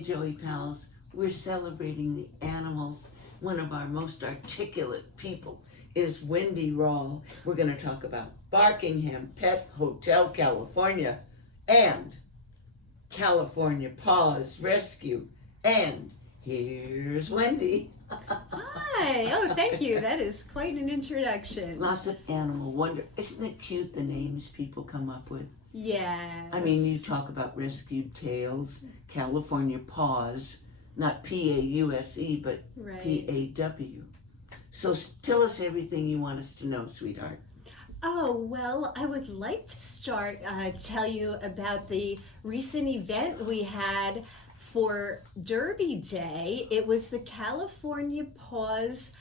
Joey Pals, we're celebrating the animals. One of our most articulate people is Wendy Rall. We're going to talk about Barkingham Pet Hotel, California, and California Paws Rescue. And here's Wendy. Hi. Oh, thank you. That is quite an introduction. Lots of animal wonder. Isn't it cute, the names people come up with? Yes. I mean, you talk about Rescued Tails, California Paws, not P-A-U-S-E, but Right. P-A-W. So tell us everything you want us to know, sweetheart. Oh, well, I would like to start tell you about the recent event we had for Derby Day. It was the California Paws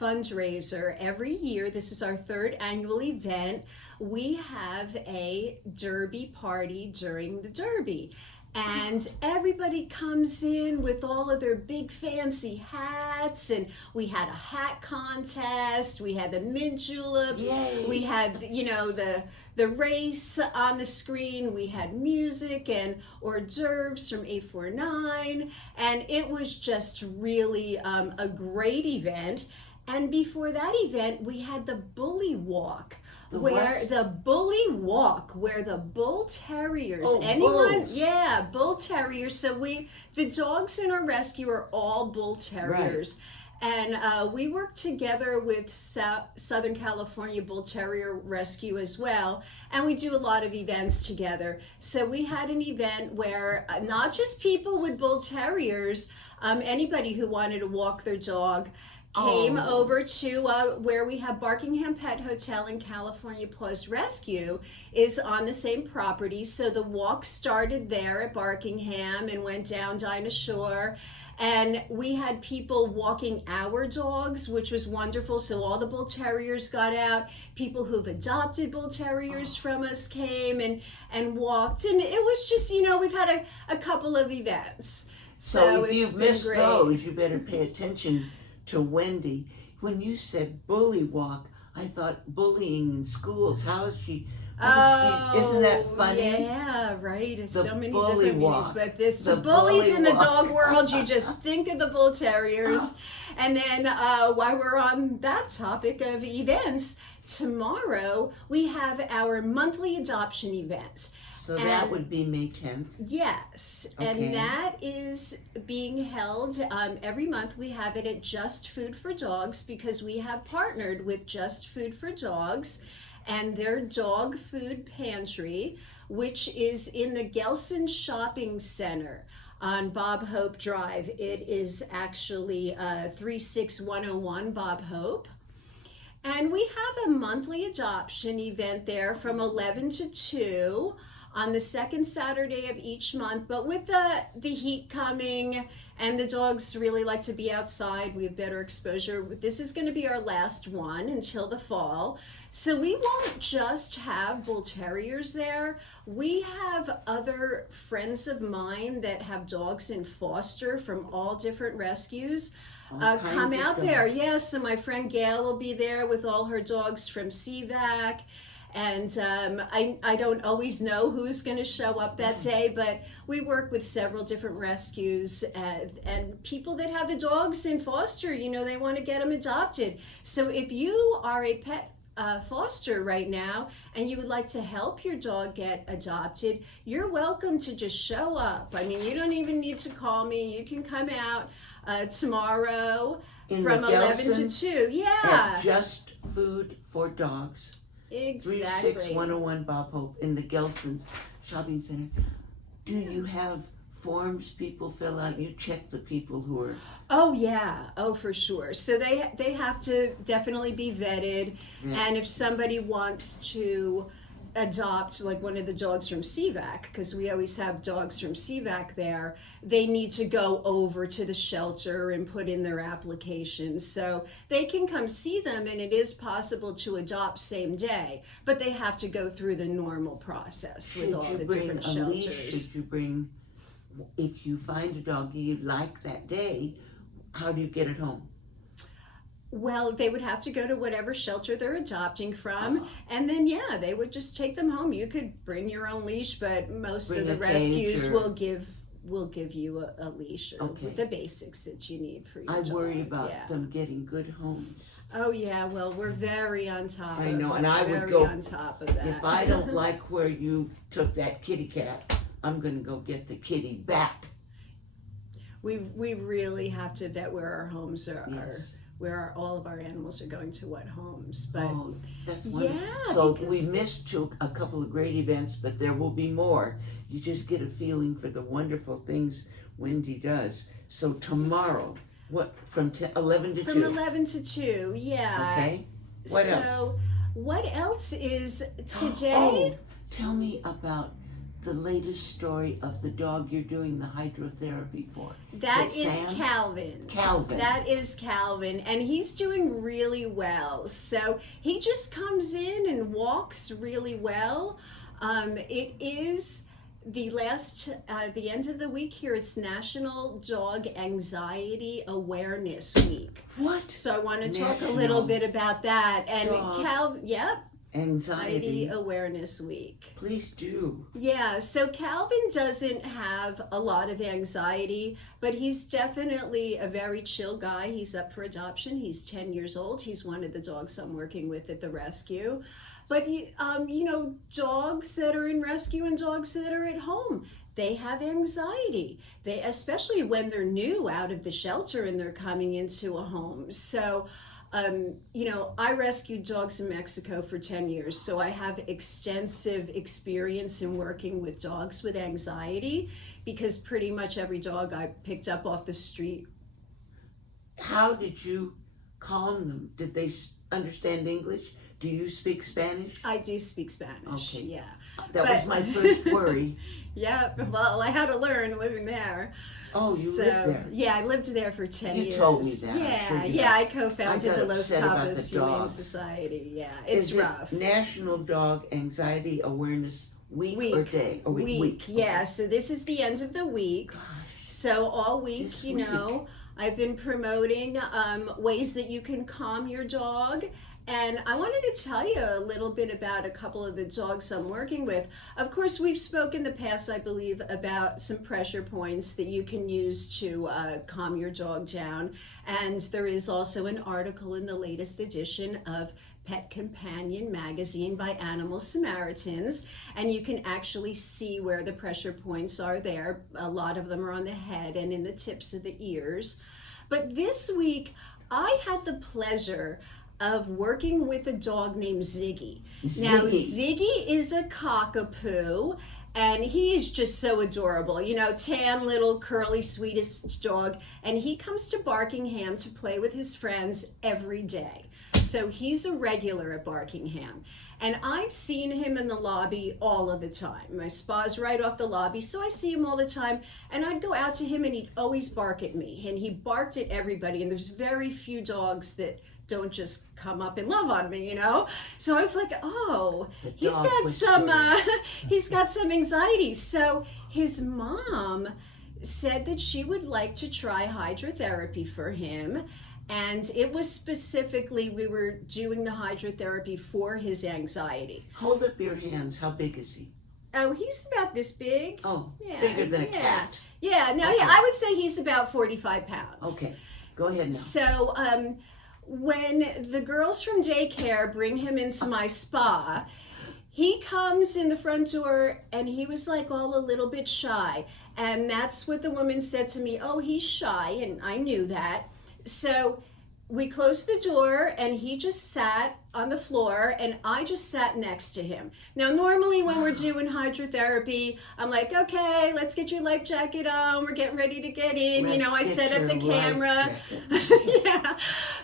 fundraiser. Every year, this is our third annual event, we have a Derby party during the Derby. And everybody comes in with all of their big fancy hats, and we had a hat contest, we had the mint juleps, Yay. we had, the race on the screen, we had music and hors d'oeuvres from 849, and it was just really a great event. And before that event, we had the bully walk. The Bully walk, where the bull terriers, bulls. Yeah, bull terriers. So the dogs in our rescue are all bull terriers. Right. And we work together with Southern California Bull Terrier Rescue as well. And we do a lot of events together. So we had an event where not just people with bull terriers, anybody who wanted to walk their dog, came over to where we have Barkingham Pet Hotel and California Paws Rescue is on the same property. So the walk started there at Barkingham and went down Dinah Shore. And we had people walking our dogs, which was wonderful. So all the bull terriers got out. People who've adopted bull terriers from us came and walked. And it was just, we've had a couple of events. So if you've missed those, you better pay attention to Wendy. When you said bully walk, I thought bullying in schools. How is she? Isn't that funny? Yeah, right. It's the so many bully different walk. meanings, but the bullies in the dog world, you just think of the bull terriers. And then while we're on that topic of events, tomorrow we have our monthly adoption event. So that would be May 10th? Yes, okay. And that is being held every month. We have it at Just Food for Dogs because we have partnered with Just Food for Dogs and their dog food pantry, which is in the Gelson Shopping Center on Bob Hope Drive. It is actually 36101 Bob Hope. And we have a monthly adoption event there from 11 to 2. On the second Saturday of each month, but with the heat coming and the dogs really like to be outside, we have better exposure. This is going to be our last one until the fall. So we won't just have bull terriers there. We have other friends of mine that have dogs in foster from all different rescues. Come out there. Yes, so my friend Gail will be there with all her dogs from CVAC. And I don't always know who's going to show up that day, but we work with several different rescues and people that have the dogs in foster, they want to get them adopted. So if you are a pet foster right now and you would like to help your dog get adopted, you're welcome to just show up. I mean, you don't even need to call me. You can come out tomorrow from 11 to 2. Yeah. At Just Food for Dogs. Exactly. 36101 Bob Hope in the Gelson's Shopping Center. Do you have forms people fill out? You check the people who are... Oh, yeah. Oh, for sure. So they have to definitely be vetted. Yeah. And if somebody wants to adopt like one of the dogs from CVAC, because we always have dogs from CVAC there, they need to go over to the shelter and put in their application. So they can come see them, and it is possible to adopt same day, but they have to go through the normal process with all the different shelters. Should you bring, if you find a dog you like that day, how do you get it home? Well, they would have to go to whatever shelter they're adopting from, and then, yeah, they would just take them home. You could bring your own leash, but most of the rescues will give we'll give you a leash or Okay. the basics that you need for your I dog. worry about Yeah. them getting good homes. Oh yeah, well we're very on top. I of know, it. and I would very go- on top of that. If I don't like where you took that kitty cat, I'm gonna go get the kitty back. we really have to vet where our homes are. Yes. Where all of our animals are going to what homes. But Oh, that's wonderful. yeah, So because we missed a couple of great events, but there will be more. You just get a feeling for the wonderful things Wendy does. So tomorrow, what, from 11 to 2? from 11 to 2, yeah. Okay. What so, else? what else is today? Oh, tell me about the latest story of the dog you're doing the hydrotherapy for. That Is it is Sam? Calvin. Calvin. That is Calvin, and he's doing really well. So he just comes in and walks really well. It is the end of the week here. It's National Dog Anxiety Awareness Week. What? So I want to talk a National little bit about that. And Dog Yep, Anxiety. Awareness Week. Please do. Yeah, so Calvin doesn't have a lot of anxiety, but he's definitely a very chill guy. He's up for adoption. He's 10 years old. He's one of the dogs I'm working with at the rescue. But, dogs that are in rescue and dogs that are at home, they have anxiety. They, especially when they're new out of the shelter and they're coming into a home. So, I rescued dogs in Mexico for 10 years, so I have extensive experience in working with dogs with anxiety because pretty much every dog I picked up off the street. How did you calm them? Did they understand English? Do you speak Spanish? I do speak Spanish. Okay. Yeah. That was my first worry. Yeah, well, I had to learn living there. Oh, you lived there. Yeah, I lived there for 10 years. You told me that. I'm Yeah, sure you yeah, I have. co-founded I got the Los upset about Cabos the Humane dog. Society. Yeah, it's Is rough. it National Dog Anxiety Awareness Week or day? Or week. Yeah, so this is the end of the week. Gosh. So all week, This week. I've been promoting ways that you can calm your dog. And I wanted to tell you a little bit about a couple of the dogs I'm working with. Of course, we've spoken in the past, I believe, about some pressure points that you can use to calm your dog down. And there is also an article in the latest edition of Pet Companion magazine by Animal Samaritans, and you can actually see where the pressure points are there. A lot of them are on the head and in the tips of the ears. But this week, I had the pleasure of working with a dog named Ziggy. Now, Ziggy is a cockapoo, and he is just so adorable. Tan, little, curly, sweetest dog. And he comes to Barkingham to play with his friends every day. So he's a regular at Barkingham. And I've seen him in the lobby all of the time. My spa's right off the lobby, so I see him all the time. And I'd go out to him and he'd always bark at me. And he barked at everybody. And there's very few dogs that don't just come up and love on me, So I was like, oh, he's got some anxiety. So his mom said that she would like to try hydrotherapy for him. And it was specifically, we were doing the hydrotherapy for his anxiety. Hold up your hands. How big is he? Oh, he's about this big. Oh, Yeah, bigger than a cat. Yeah, no, Okay. yeah, I would say he's about 45 pounds. Okay, go ahead now. So, when the girls from daycare bring him into my spa, he comes in the front door and he was like all a little bit shy. And that's what the woman said to me, oh, he's shy, and I knew that. So we closed the door and he just sat on the floor and I just sat next to him. Now, normally when we're doing hydrotherapy, I'm like, okay, let's get your life jacket on. We're getting ready to get in. I set up the camera. Yeah.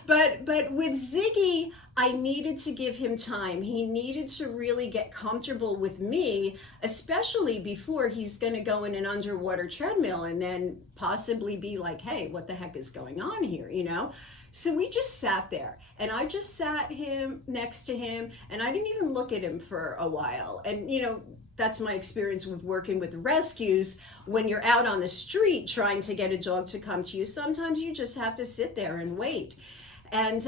But with Ziggy, I needed to give him time. He needed to really get comfortable with me, especially before he's going to go in an underwater treadmill and then possibly be like, hey, what the heck is going on here, So we just sat there and I just sat him next to him and I didn't even look at him for a while. And, that's my experience with working with rescues. When you're out on the street trying to get a dog to come to you, sometimes you just have to sit there and wait. And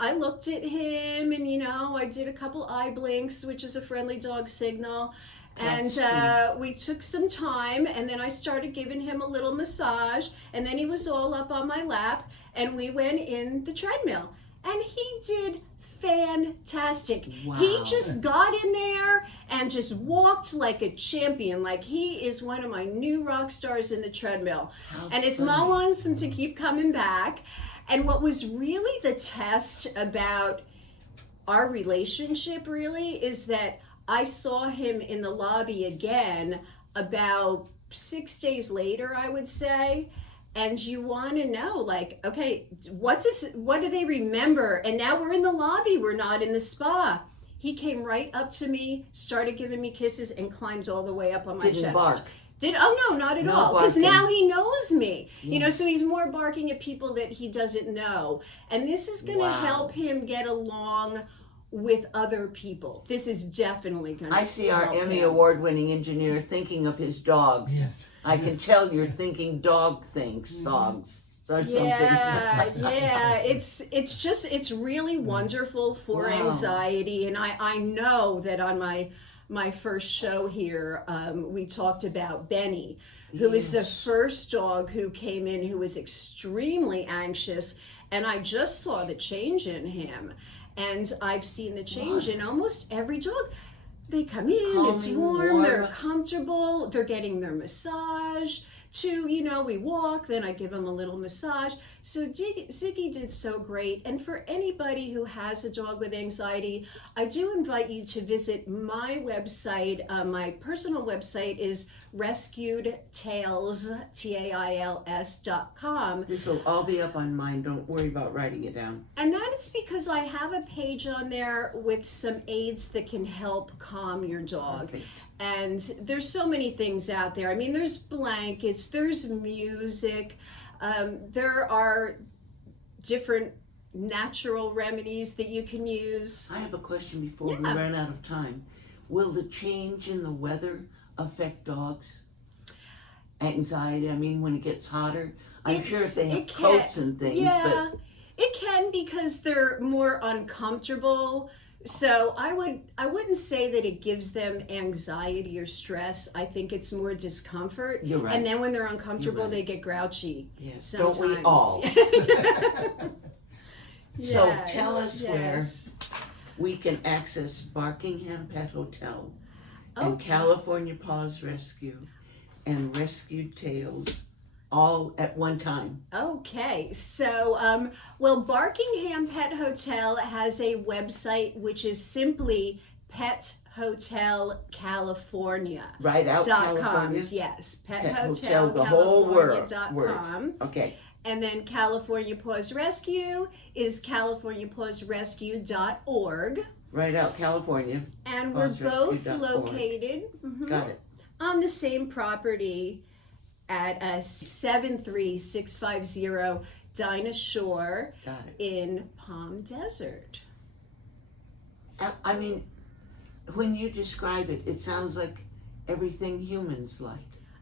I looked at him and, I did a couple eye blinks, which is a friendly dog signal. And That's we took some time, and then I started giving him a little massage, and then he was all up on my lap, and we went in the treadmill, and he did fantastic. Wow. He just got in there and just walked like a champion. Like, he is one of my new rock stars in the treadmill. How And his funny. mom wants him to keep coming back. And what was really the test about our relationship really is that I saw him in the lobby again about 6 days later, I would say. And you want to know, like, okay, what do they remember? And now we're in the lobby, we're not in the spa. He came right up to me, started giving me kisses, and climbed all the way up on my Didn't chest. bark. Oh no, not at No all. Because barking. now he knows me. You Yeah. know, so he's more barking at people that he doesn't know. And this is going to Wow. help him get along with other people. This is definitely going to I see our help Emmy him. Award-winning engineer thinking of his dogs. Yes. I can tell you're thinking dog things, songs, or something. Yeah. It's really wonderful for Wow. anxiety. And I know that on my first show here, we talked about Benny, who is the Yes. first dog who came in who was extremely anxious. And I just saw the change in him. And I've seen the change in almost every dog. They come in, it's Calming, warm, they're warm. comfortable, they're getting their massage. We walk, then I give them a little massage. So Ziggy did so great. And for anybody who has a dog with anxiety, I do invite you to visit my website. My personal website is rescuedtails.com. This will all be up on mine. Don't worry about writing it down. And that is because I have a page on there with some aids that can help calm your dog. Perfect. And there's so many things out there. I mean, there's blankets, there's music, there are different natural remedies that you can use. I have a question before we Yeah. run out of time. Will the change in the weather affect dogs? Anxiety, I mean, when it gets hotter? I'm sure if they have It can- coats and things, Yeah, it can, because they're more uncomfortable. So I wouldn't say that it gives them anxiety or stress. I think it's more discomfort. You're right. And then when they're uncomfortable, You're right. they get grouchy. yes, Sometimes. don't we all? So Yes, tell us where yes. we can access Barkingham Pet Hotel and Okay. California Paws Rescue and Rescued Tales all at one time. Okay, so well, Barkingham Pet Hotel has a website which is simply pethotelcalifornia.com. Right out California? Yes, Pet Hotel, the whole word. pethotelcalifornia.com. Okay, And then California Paws Rescue is californiapawsrescue.org. right out California. And we're both Pawsrescue.org. located Got it. on the same property at 73650 Dinah Shore Got it. in Palm Desert. I mean, when you describe it, it sounds like everything humans like.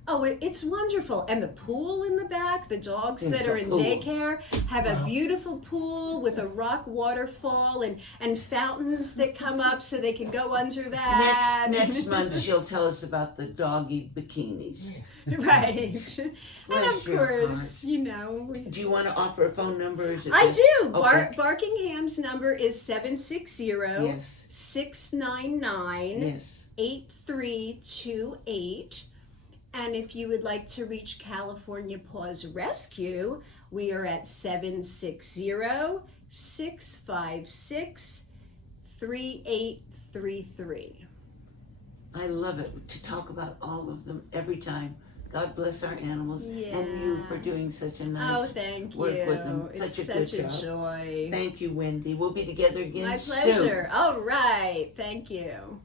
Oh, it's wonderful. And the pool in the back, the dogs It's that are a in pool. daycare have a Wow. beautiful pool with a rock waterfall and fountains that come up so they can go under that. Next month, she'll tell us about the doggy bikinis. Right. And of Bless your course, heart. we Do you want to offer a phone number? Is it I just- do. Okay. Barkingham's number is 760 Yes. 699 Yes. 8328. And if you would like to reach California Paws Rescue, we are at 760 656 3833. I love it to talk about all of them every time. God bless our animals and you for Yeah. doing such a Oh, nice thank work you. with them. It's Such a such good a job. joy. Thank you, Wendy. We'll be together again My soon. pleasure. All right. Thank you.